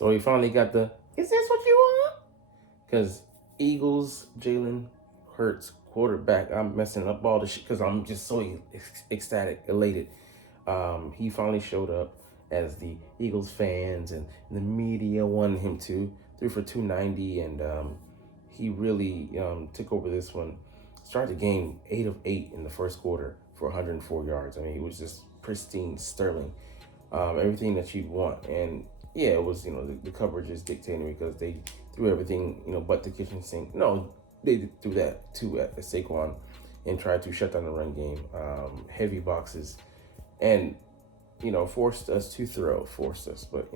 So he finally got the, is this what you want? Because Eagles, Jalen Hurts, quarterback, I'm messing up all the shit because I'm just so ecstatic, elated. He finally showed up as the Eagles fans and the media wanted him to. Threw for 290, and he really took over this one. Started the game 8 of 8 in the first quarter for 104 yards. I mean, he was just pristine, sterling. Everything that you'd want. And yeah, it was, the coverage is dictating because they threw everything, but the kitchen sink. No, they threw that too at Saquon and tried to shut down the run game. Heavy boxes and, forced us to throw, but,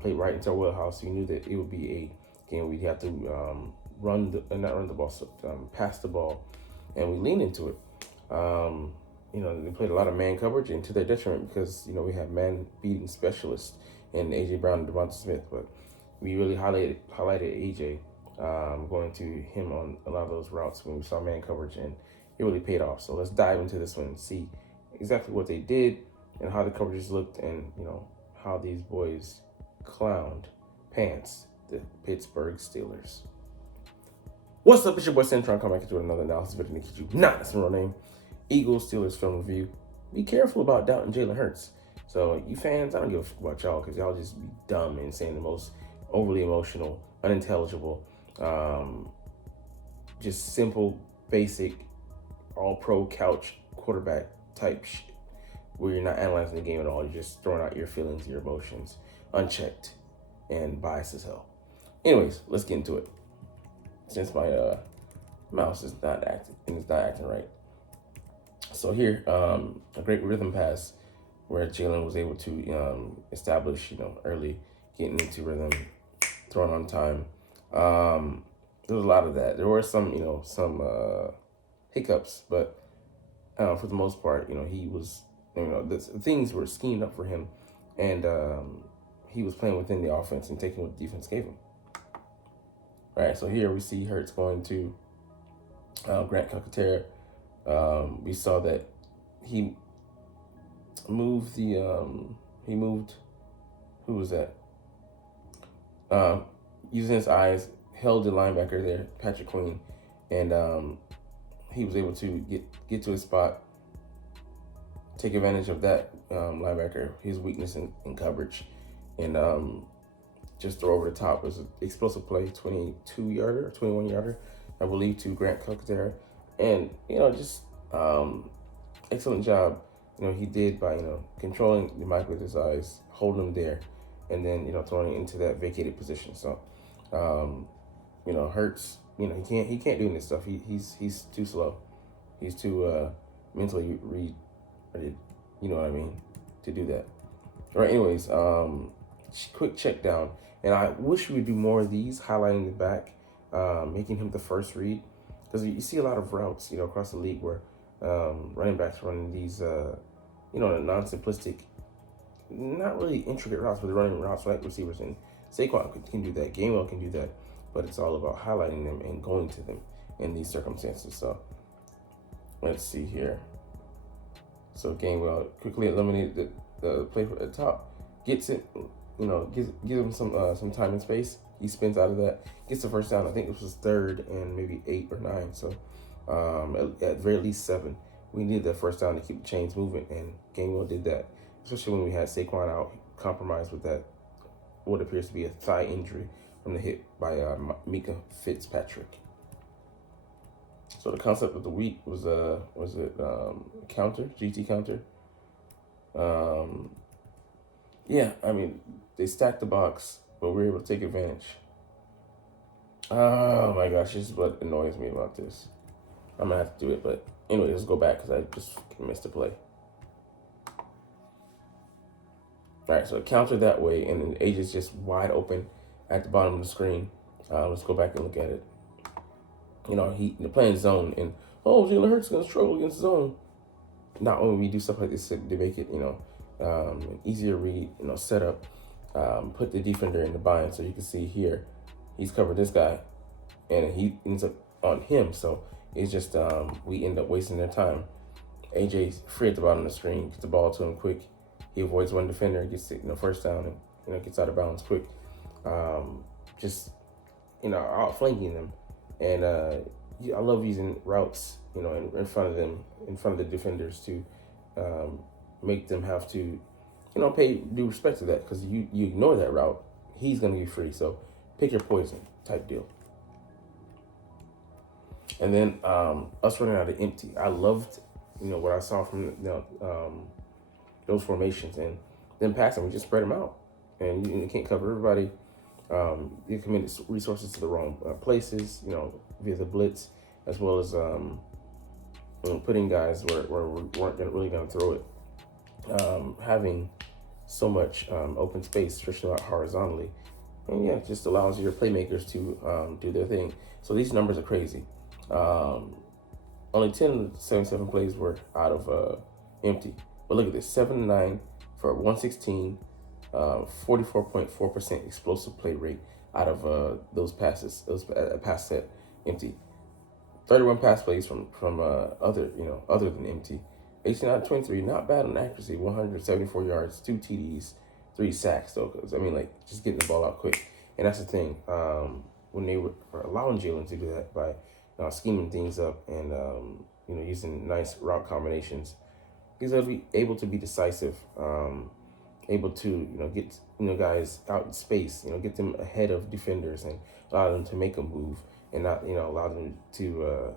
played right into our wheelhouse. We knew that it would be a game we'd have to pass the ball, and we leaned into it. They played a lot of man coverage, and to their detriment because, we have man-beating specialists in A.J. Brown and Devonta Smith, but we really highlighted A.J. Going to him on a lot of those routes when we saw man coverage, and it really paid off. So let's dive into this one and see exactly what they did and how the coverages looked and, how these boys clowned pants the Pittsburgh Steelers. What's up? It's your boy Centron coming back to another analysis video to get you not that's my real name. Eagles Steelers film review. Be careful about doubting Jalen Hurts. So you fans, I don't give a fuck about y'all because y'all just be dumb and saying the most overly emotional, unintelligible, just simple, basic, all-pro couch quarterback type shit where you're not analyzing the game at all. You're just throwing out your feelings, your emotions, unchecked and biased as hell. Anyways, let's get into it. Since my mouse is not acting right. So here, a great rhythm pass where Jalen was able to establish, early, getting into rhythm, throwing on time. There was a lot of that. There were some hiccups, but for the most part, he was, things were schemed up for him, and he was playing within the offense and taking what the defense gave him. All right, so here we see Hurts going to Grant Calcaterra. We saw that he moved who was that? Using his eyes, held the linebacker there, Patrick Queen, and he was able to get to his spot, take advantage of that linebacker, his weakness in coverage, and just throw over the top. It was an explosive play, 22-yarder, 21-yarder, I believe, to Grant Calcaterra. And, just excellent job, he did by, controlling the mic with his eyes, holding him there, and then, throwing it into that vacated position. So, Hurts, he can't do this stuff. He's too slow. He's too mentally you know what I mean, to do that. All right, anyways, quick check down. And I wish we would do more of these, highlighting the back, making him the first read. Because you see a lot of routes, across the league where running backs running these, non-simplistic, not really intricate routes, but they're running routes like receivers. And Saquon can do that. Gainwell can do that. But it's all about highlighting them and going to them in these circumstances. So let's see here. So Gainwell quickly eliminated the play at the top, gets it, gives him some time and space. He spins out of that, gets the first down. I think it was 3rd and maybe 8 or 9. So at very least 7. We needed that first down to keep the chains moving, and Gainwell did that, especially when we had Saquon out, compromised with that, what appears to be a thigh injury from the hit by Mika Fitzpatrick. So the concept of the week was counter, GT counter. Yeah, I mean, they stacked the box, but we were able to take advantage. Oh my gosh, this is what annoys me about this. I'm gonna have to do it, but anyway, let's go back because I just missed a play. All right, so counter that way, and then AJ's just wide open at the bottom of the screen. Let's go back and look at it. They're playing zone, and Jalen Hurts is gonna struggle against zone. Not only we do stuff like this to make it, an easier read, setup, put the defender in the bind. So you can see here, he's covered this guy, and he ends up on him. So it's just we end up wasting their time. AJ's free at the bottom of the screen, gets the ball to him quick. He avoids one defender, gets the first down, and gets out of bounds quick. Just outflanking them, and I love using routes, in front of them, in front of the defenders to make them have to, pay due respect to that, because you ignore that route, he's gonna be free. So pick your poison type deal. And then us running out of empty. I loved, what I saw from those formations, and then passing. We just spread them out, and you can't cover everybody. You committed resources to the wrong places, via the blitz, as well as putting guys where we weren't really going to throw it. Having so much open space, especially out horizontally, and it just allows your playmakers to do their thing. So these numbers are crazy. Only 10 of the 77 plays were out of empty. But look at this, 7-9 for 116, 44.4% explosive play rate out of those passes, those pass set empty. 31 pass plays from other than empty. 18 out of 23, not bad on accuracy, 174 yards, 2 TDs, 3 sacks though. Cause just getting the ball out quick. And that's the thing, when they were allowing Jalen to do that by scheming things up and using nice route combinations, he's able to be decisive, able to get guys out in space, get them ahead of defenders and allow them to make a move, and not allow them to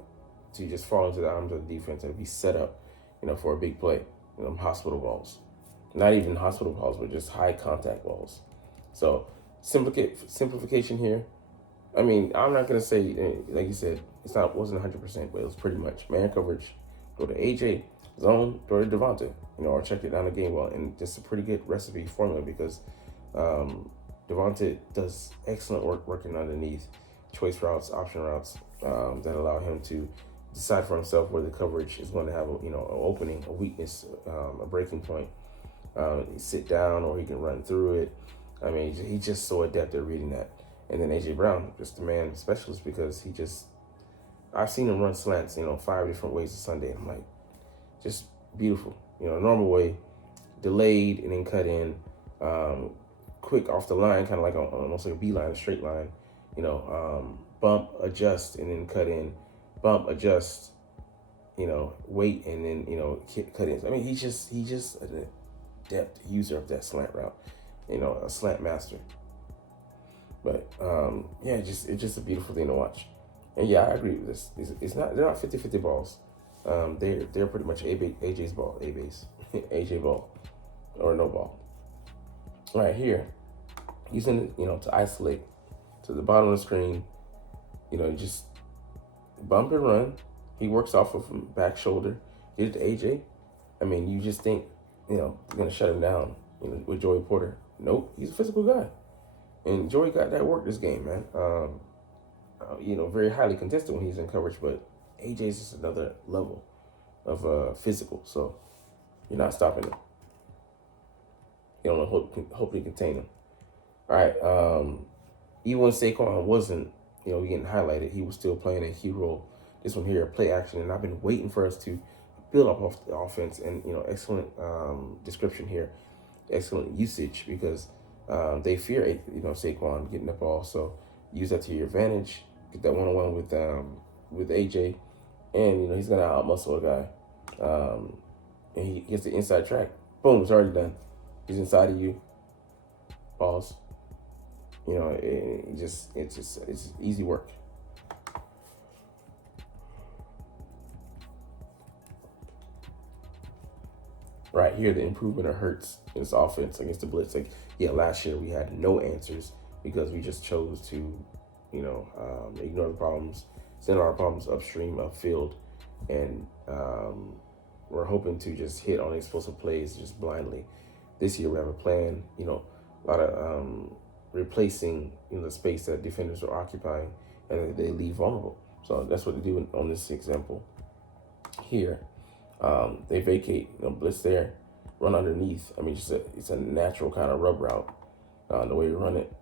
just fall into the arms of the defense and be set up for a big play. Hospital balls, not even hospital balls, but just high contact balls. So simplification here. I mean, I'm not gonna say, like you said, wasn't 100%, but it was pretty much man coverage. Go to AJ, zone, go to Devontae, or check it down the game well, and just a pretty good recipe formula, because Devontae does excellent work working underneath choice routes, option routes that allow him to decide for himself where the coverage is going to have an opening, a weakness, a breaking point. He sit down or he can run through it. I mean, he's just so adept at reading that. And then AJ Brown, just the man specialist, because I've seen him run slants, 5 different ways a Sunday. I'm like, just beautiful. Normal way, delayed and then cut in, quick off the line, kind of like almost like a beeline, a straight line. Bump, adjust, and then cut in. Bump, adjust, wait, and then cut in. I mean, he's just an adept user of that slant route, a slant master. But it's just a beautiful thing to watch. And yeah, I agree with this. They're not 50-50 balls. They're pretty much AJ's ball, A-base, AJ ball, or no ball. Right here, using it, to isolate to the bottom of the screen, just bump and run. He works off of him, back shoulder, get it to AJ. I mean, you just think, they're gonna shut him down, with Joey Porter. Nope, he's a physical guy. And Joey got that work this game, man. Very highly contested when he's in coverage, but AJ's just another level of physical. So you're not stopping him. You don't hopefully contain him. All right. Even when Saquon wasn't, getting highlighted, he was still playing a key role. This one here, play action, and I've been waiting for us to build up off the offense. And excellent description here, excellent usage, because they fear Saquon getting the ball. So use that to your advantage. Get that one-on-one with AJ, and he's gonna outmuscle a guy. And he gets the inside track. Boom, it's already done. He's inside of you. Pause. It's easy work. Right here, the improvement of Hurts in his offense against the blitz. Last year we had no answers because we just chose to, ignore the problems, send our problems upstream, upfield, and we're hoping to just hit on explosive plays just blindly. This year we have a plan, a lot of replacing the space that defenders are occupying, and they leave vulnerable. So that's what they do on this example here. They vacate, blitz there, run underneath. I mean, it's a natural kind of rub route, the way you run it.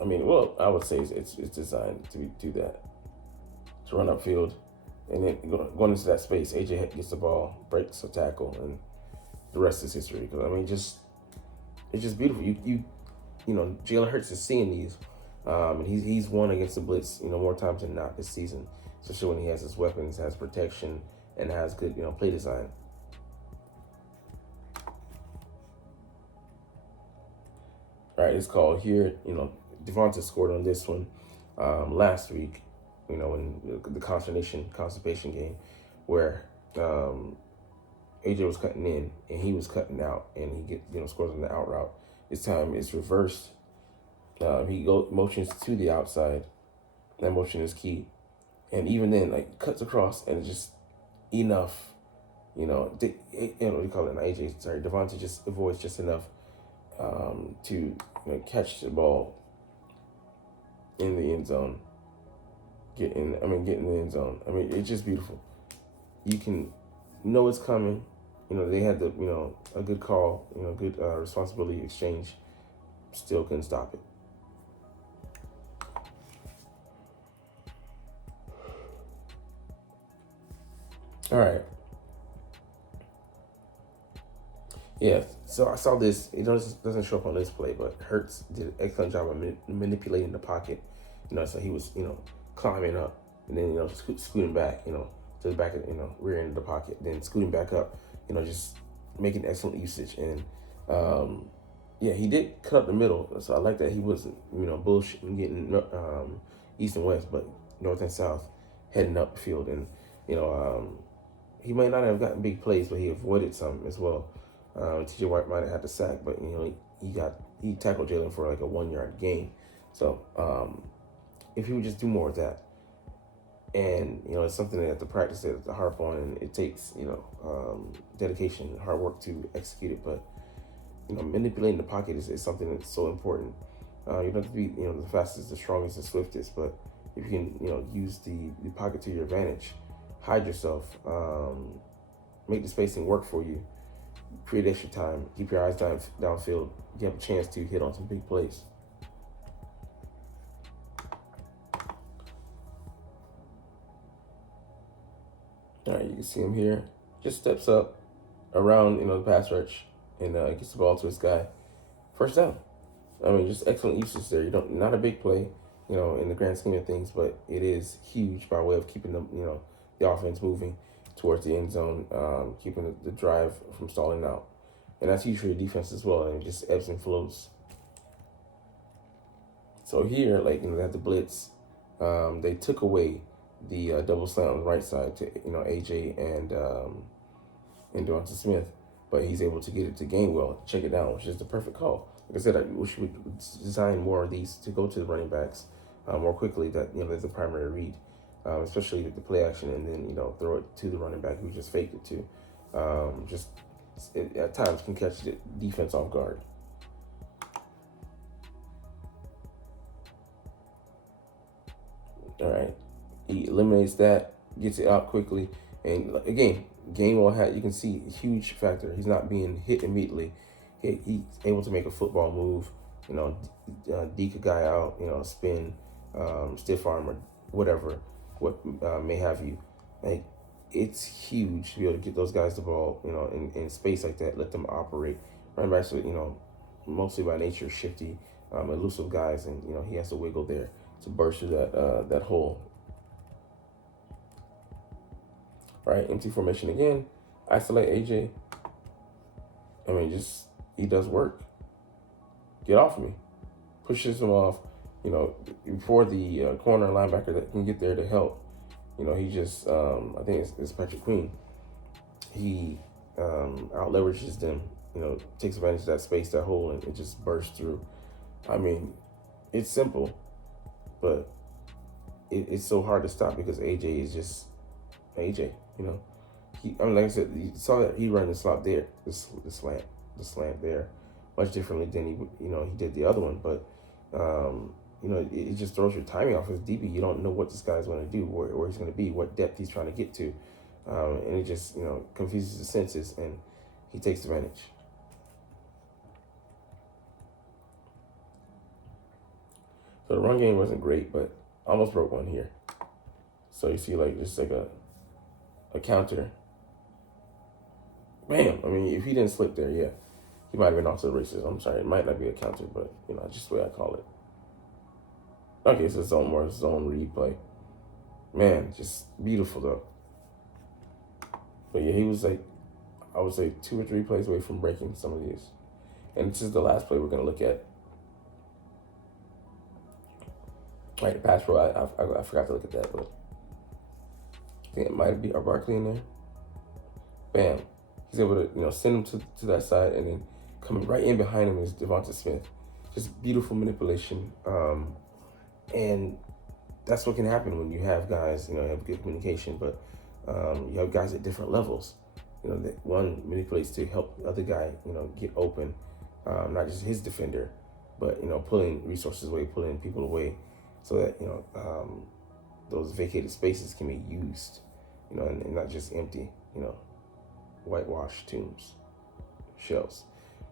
I mean, well, I would say it's designed to do that, to run upfield, and then going into that space. AJ gets the ball, breaks a tackle, and the rest is history. Because I mean, it's just beautiful. Jalen Hurts is seeing these, and he's won against the blitz, more times than not this season. Especially when he has his weapons, has protection, and has good, play design. All right, it's called here. Devonta scored on this one last week. In the constipation game, where AJ was cutting in and he was cutting out, and he scores on the out route. This time it's reversed. He motions to the outside. That motion is key, and even then, like, cuts across, and it's just enough. What do you call it? Not AJ. Sorry, Devonta just avoids just enough to catch the ball in the end zone. Get in the end zone. I mean, it's just beautiful. You can know it's coming. They had a good call, good responsibility exchange. Still couldn't stop it. All right. Yeah, so I saw this. It doesn't show up on this play, but Hurts did an excellent job of manipulating the pocket. So he was, climbing up, and then, scooting back, to the back of, rear end of the pocket, then scooting back up, just making excellent usage. And, he did cut up the middle. So I like that he wasn't, bullshitting, getting east and west, but north and south, heading up the field. And, he might not have gotten big plays, but he avoided some as well. TJ White might have had the sack, but he tackled Jalen for like a 1 yard gain. So if he would just do more of that, and it's something that the practice to harp on, and it takes dedication, hard work to execute it. But manipulating the pocket is something that's so important. You don't have to be the fastest, the strongest, the swiftest, but if you can use the pocket to your advantage, hide yourself, make the spacing work for you. Create extra time. Keep your eyes downfield. You have a chance to hit on some big plays. All right, you can see him here. Just steps up around, the pass rush, and gets the ball to his guy. First down. I mean, just excellent usage there. Not a big play, in the grand scheme of things, but it is huge by way of keeping the offense moving towards the end zone, keeping the drive from stalling out. And that's huge for your defense as well, and it just ebbs and flows. So here, they had the blitz. They took away the double slant on the right side to, AJ and Devonta Smith, but he's able to get it to Gainwell, check it down, which is the perfect call. Like I said, I wish we would design more of these to go to the running backs more quickly. That there's a primary read. Especially the play action, and then throw it to the running back who just faked it to. It at times can catch the defense off guard. All right, he eliminates that, gets it out quickly, and again, Gainwell had, you can see, a huge factor. He's not being hit immediately. He's able to make a football move, deke a guy out, spin, stiff arm, or whatever. What may have you. Like, it's huge to be able to get those guys the ball, in space like that, let them operate. Running backs are, mostly by nature shifty, elusive guys, and he has to wiggle there to burst through that hole. Right, empty formation again. Isolate AJ. I mean, he does work. Get off of me. Pushes him off. Before the corner linebacker that can get there to help, he just, I think it's Patrick Queen. He out leverages them, takes advantage of that space, that hole, and it just bursts through. I mean, it's simple, but it's so hard to stop because AJ is just AJ, like I said, you saw that he ran the slot there, the slant there, much differently than he did the other one, but it just throws your timing off as DB. You don't know what this guy's going to do, where he's going to be, what depth he's trying to get to. And it just, confuses the senses, and he takes advantage. So the run game wasn't great, but almost broke one here. So you see, just like a counter, bam. I mean, if he didn't slip there, yeah, he might have been off to the races. I'm sorry, it might not be a counter, but just the way I call it. Okay, so it's zone replay. Man, just beautiful though. But yeah, he was like, I would say 2 or 3 plays away from breaking some of these. And this is the last play we're gonna look at. Right, the pass pro, I forgot to look at that, but I think it might be our Barkley in there. Bam. He's able to, send him to that side, and then coming right in behind him is Devonta Smith. Just beautiful manipulation. And that's what can happen when you have guys, have good communication, but you have guys at different levels. That one manipulates to help the other guy, get open, not just his defender, but, pulling resources away, pulling people away so that, those vacated spaces can be used, and not just empty, whitewashed tombs, shells.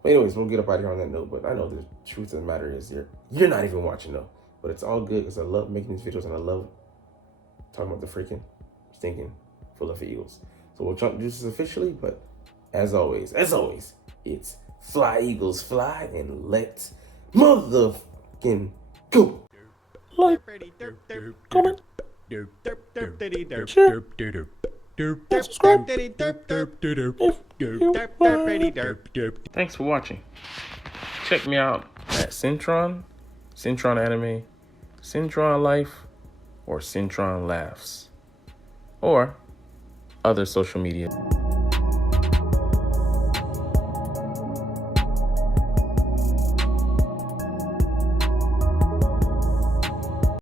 But anyways, we'll get up out of here on that note, but I know the truth of the matter is you're not even watching though, but it's all good because I love making these videos and I love talking about the freaking stinking Philadelphia Eagles. So we'll try to do this officially, but as always, it's fly Eagles fly and let's motherfucking go. Like, comment, share, subscribe. Thanks for watching. Check me out at Centron Anime, Centron Life, or Centron Laughs, or other social media.